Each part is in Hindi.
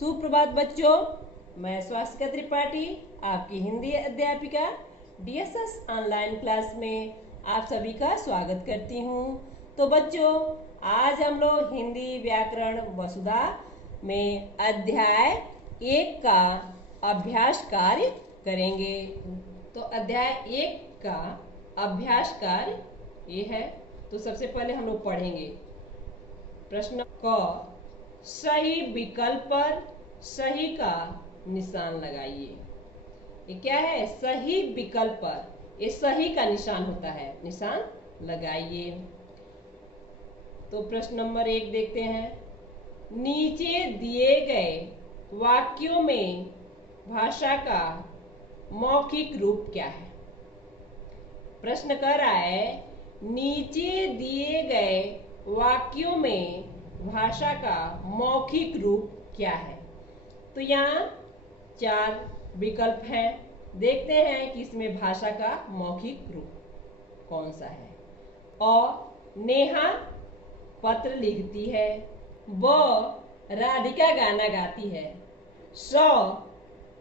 सुप्रभात बच्चों, मैं स्वास्थ्य त्रिपाठी आपकी हिंदी अध्यापिका डीएसएस ऑनलाइन क्लास में आप सभी का स्वागत करती हूँ। तो बच्चों, आज हम लोग हिंदी व्याकरण वसुधा में अध्याय 1 का अभ्यास कार्य करेंगे। तो अध्याय 1 का अभ्यास कार्य ये है। तो सबसे पहले हम लोग पढ़ेंगे प्रश्न क, सही विकल्प पर सही का निशान लगाइए। ये क्या है? सही विकल्प पर ये सही का निशान होता है, निशान लगाइए। तो प्रश्न नंबर 1 देखते हैं। नीचे दिए गए वाक्यों में भाषा का मौखिक रूप क्या है? प्रश्न कर रहा है, नीचे दिए गए वाक्यों में भाषा का मौखिक रूप क्या है? तो यहाँ 4 विकल्प हैं। देखते हैं कि इसमें भाषा का मौखिक रूप कौन सा है। अ, नेहा पत्र लिखती है। ब, राधिका गाना गाती है। स,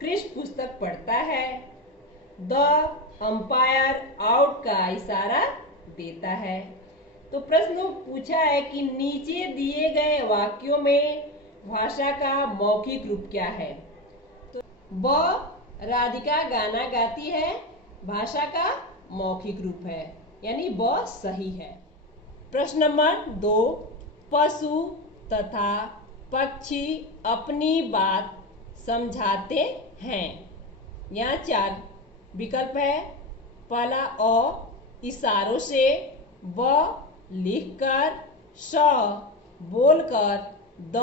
कृष्ण पुस्तक पढ़ता है। द, अंपायर आउट का इशारा देता है। तो प्रश्न पूछा है कि नीचे दिए गए वाक्यों में भाषा का मौखिक रूप क्या है? तो ब, राधिका गाना गाती है, भाषा का मौखिक रूप है, यानी ब सही है। प्रश्न नंबर 2, पशु तथा पक्षी अपनी बात समझाते हैं। यहाँ 4 विकल्प है। पहला अ, इशारों से। ब, लिखकर। स, बोलकर। द,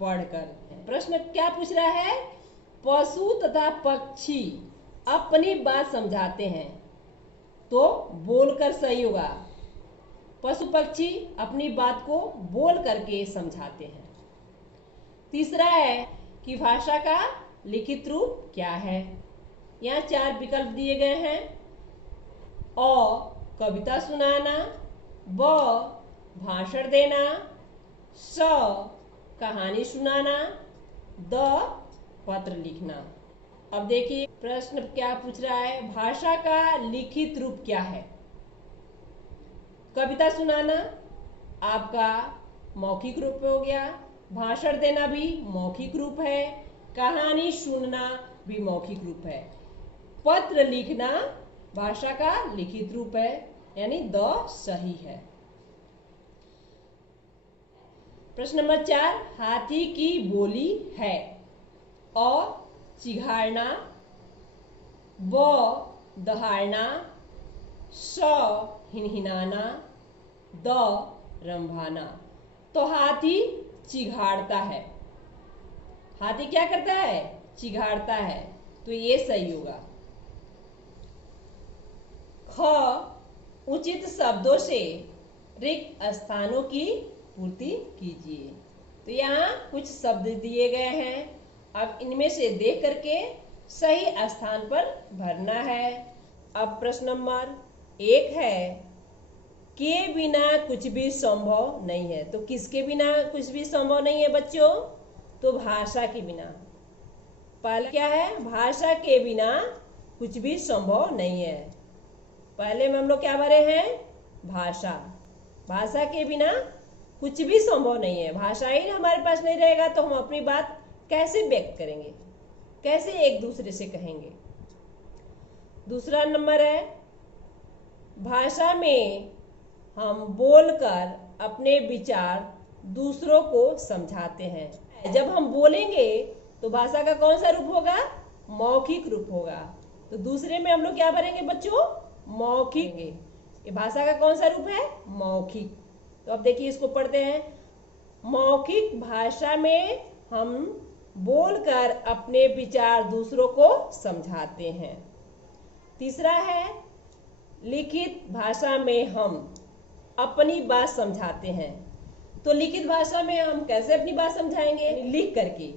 पढ़कर। प्रश्न क्या पूछ रहा है? पशु तथा पक्षी अपनी बात समझाते हैं, तो बोलकर सही होगा। पशु पक्षी अपनी बात को बोल करके समझाते हैं। तीसरा है कि भाषा का लिखित रूप क्या है? यहाँ 4 विकल्प दिए गए हैं। अ, कविता सुनाना। ब, भाषण देना। स, कहानी सुनाना। द, पत्र लिखना। अब देखिए प्रश्न क्या पूछ रहा है। भाषा का लिखित रूप क्या है? कविता सुनाना आपका मौखिक रूप हो गया। भाषण देना भी मौखिक रूप है। कहानी सुनना भी मौखिक रूप है। पत्र लिखना भाषा का लिखित रूप है, यानी द सही है। प्रश्न नंबर 4, हाथी की बोली है। अ, चिघाड़ना। ब, दहाड़ना। स, हिनहिनाना। द, रंभाना। तो हाथी चिघाड़ता है। हाथी क्या करता है? चिघाड़ता है, तो ये सही होगा। ख, उचित शब्दों से रिक्त स्थानों की पूर्ति कीजिए। तो यहाँ कुछ शब्द दिए गए हैं, अब इनमें से देख करके सही स्थान पर भरना है। अब प्रश्न नंबर 1 है, के बिना कुछ भी संभव नहीं है। तो किसके बिना कुछ भी संभव नहीं है बच्चों? तो भाषा के बिना। पहले क्या है? भाषा के बिना कुछ भी संभव नहीं है। पहले में हम लोग क्या भरे हैं? भाषा। भाषा के बिना कुछ भी संभव नहीं है। भाषा ही हमारे पास नहीं रहेगा तो हम अपनी बात कैसे व्यक्त करेंगे, कैसे एक दूसरे से कहेंगे? दूसरा नंबर है, भाषा में हम बोलकर अपने विचार दूसरों को समझाते हैं। जब हम बोलेंगे तो भाषा का कौन सा रूप होगा? मौखिक रूप होगा। तो दूसरे में हम लोग क्या भरेंगे बच्चों? मौखिक। ये भाषा का कौन सा रूप है? मौखिक। तो अब देखिए इसको पढ़ते हैं। मौखिक भाषा में हम बोलकर अपने विचार दूसरों को समझाते हैं। तीसरा है, लिखित भाषा में हम अपनी बात समझाते हैं। तो लिखित भाषा में हम कैसे अपनी बात समझाएंगे? लिख करके।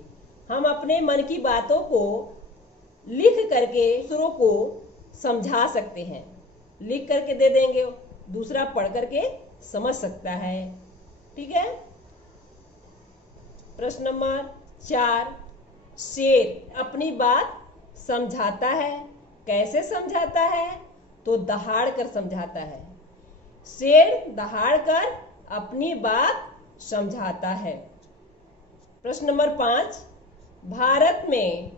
हम अपने मन की बातों को लिख करके दूसरों को समझा सकते हैं। लिख करके दे देंगे, दूसरा पढ़ करके समझ सकता है। ठीक है। प्रश्न नंबर 4, शेर अपनी बात समझाता है। कैसे समझाता है? तो दहाड़ कर समझाता है। शेर दहाड़ कर अपनी बात समझाता है। प्रश्न नंबर 5, भारत में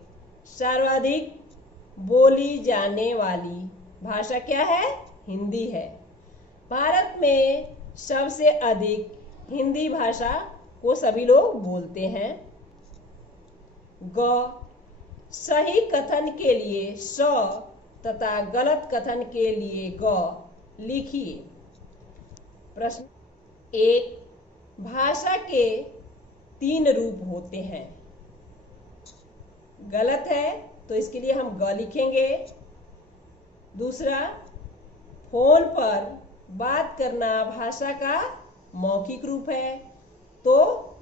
सर्वाधिक बोली जाने वाली भाषा क्या है? हिंदी है। भारत में सबसे अधिक हिंदी भाषा को सभी लोग बोलते हैं। ग, सही कथन के लिए स तथा गलत कथन के लिए ग लिखिए। प्रश्न 1, भाषा के 3 रूप होते हैं। गलत है तो इसके लिए हम ग लिखेंगे। दूसरा, फोन पर बात करना भाषा का मौखिक रूप है, तो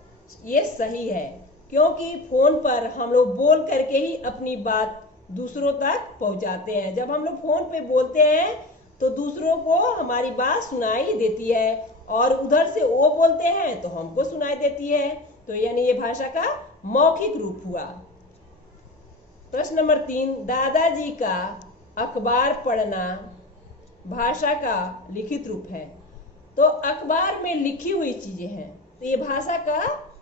ये सही है, क्योंकि फोन पर हम लोग बोल करके ही अपनी बात दूसरों तक पहुंचाते हैं। जब हम लोग फोन पे बोलते हैं तो दूसरों को हमारी बात सुनाई देती है और उधर से वो बोलते हैं तो हमको सुनाई देती है, तो यानी ये भाषा का मौखिक रूप हुआ। प्रश्न नंबर 3, दादाजी का अखबार पढ़ना भाषा का लिखित रूप है। तो अखबार में लिखी हुई चीजें हैं, तो ये भाषा का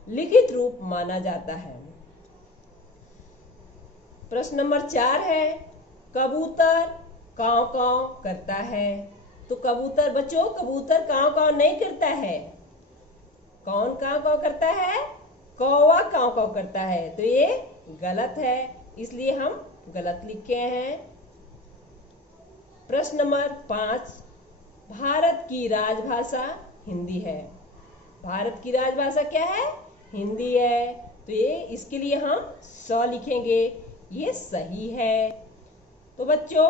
लिखित रूप माना जाता है। प्रश्न नंबर 4 है, कबूतर काव काव करता है। तो कबूतर बच्चों, कबूतर काव काव नहीं करता है। कौन काव काव करता है? कौवा काव काव करता है। तो ये गलत है, इसलिए हम गलत लिखे हैं। प्रश्न नंबर 5, भारत की राजभाषा हिंदी है। भारत की राजभाषा क्या है? हिंदी है, तो ये इसके लिए हम स लिखेंगे, ये सही है। तो बच्चों,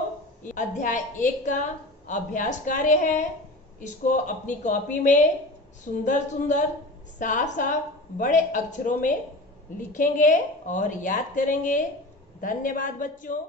अध्याय 1 का अभ्यास कार्य है, इसको अपनी कॉपी में सुंदर सुंदर साफ साफ बड़े अक्षरों में लिखेंगे और याद करेंगे। धन्यवाद बच्चों।